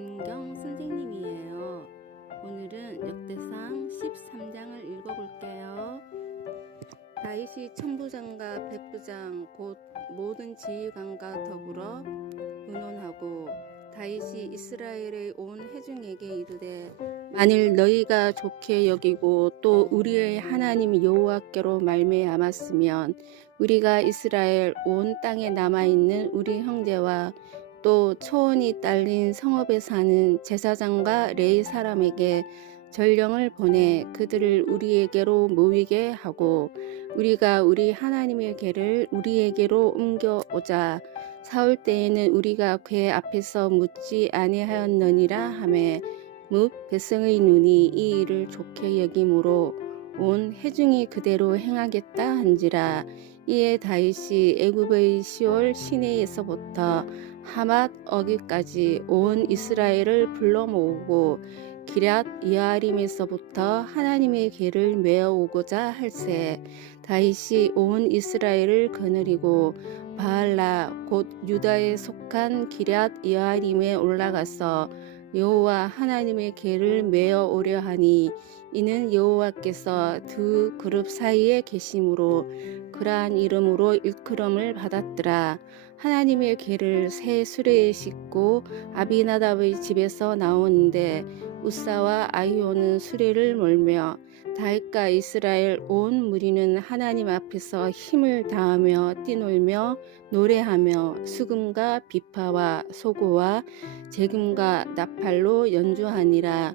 조은경 선생님이에요. 오늘은 역대상 13장을 읽어볼게요. 다윗이 천부장과 백부장 곧 모든 지휘관과 더불어 의논하고 다윗이 이스라엘의 온 회중에게 이르되 만일 너희가 좋게 여기고 또 우리의 하나님 여호와께로 말미암았으면 우리가 이스라엘 온 땅에 남아 있는 우리 형제와 또 초원이 딸린 성읍에 사는 제사장과 레이 사람에게 전령을 보내 그들을 우리에게로 모이게 하고 우리가 우리 하나님의 궤를 우리에게로 옮겨오자. 사올 때에는 우리가 궤 앞에서 묻지 아니하였느니라 하매 뭇 백성의 눈이 이 일을 좋게 여김으로 온 회중이 그대로 행하겠다 한지라. 이에 다윗이 애굽의 시올 시내에서부터 하맛 어기까지 온 이스라엘을 불러 모으고 기럇 이아림에서부터 하나님의 궤를 메어 오고자 할세. 다윗이 온 이스라엘을 거느리고 바알라 곧 유다에 속한 기럇 이아림에 올라가서 여호와 하나님의 궤를 메어 오려 하니 이는 여호와께서 두 그룹 사이에 계심으로 그러한 이름으로 일컬음을 받았더라. 하나님의 궤를 새 수레에 싣고 아비나답의 집에서 나오는데 우사와 아히오는 수레를 몰며 다윗과 이스라엘 온 무리는 하나님 앞에서 힘을 다하며 뛰놀며 노래하며 수금과 비파와 소고와 재금과 나팔로 연주하니라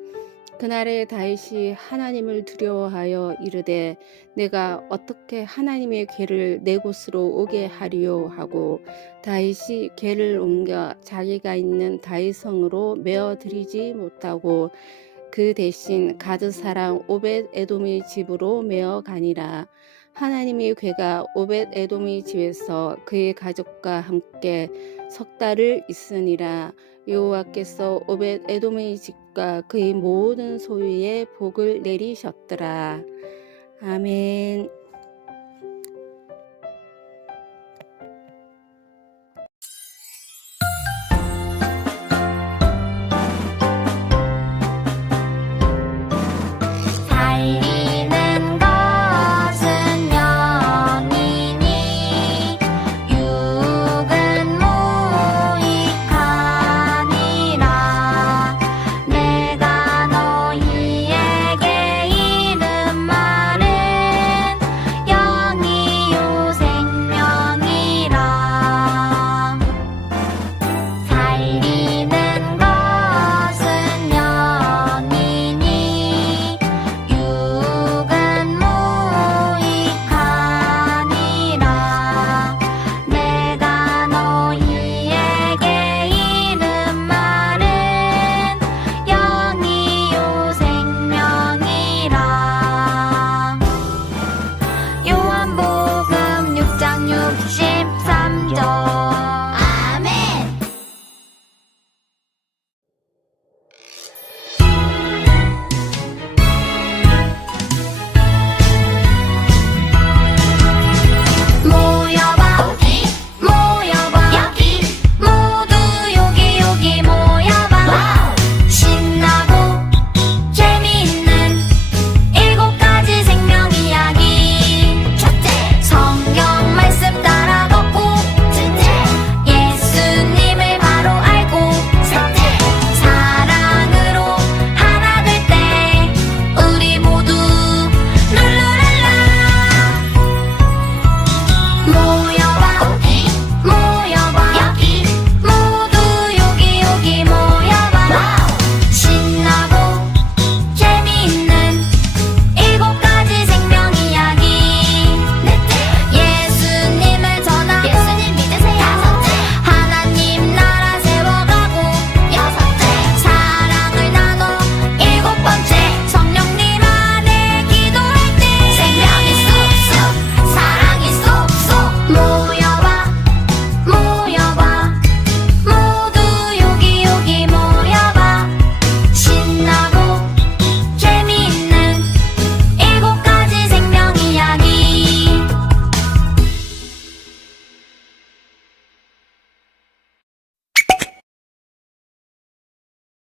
그날에 다윗이 하나님을 두려워하여 이르되 내가 어떻게 하나님의 궤를 내 곳으로 오게 하리요? 하고 다윗이 궤를 옮겨 자기가 있는 다윗성으로 메어 드리지 못하고 그 대신 가드 사람 오벳 에돔의 집으로 메어 가니라 하나님의 궤가 오벳 에돔의 집에서 그의 가족과 함께 석 달을 있으니라 여호와께서 오벳 에돔의 집과 그의 모든 소유에 복을 내리셨더라. 아멘.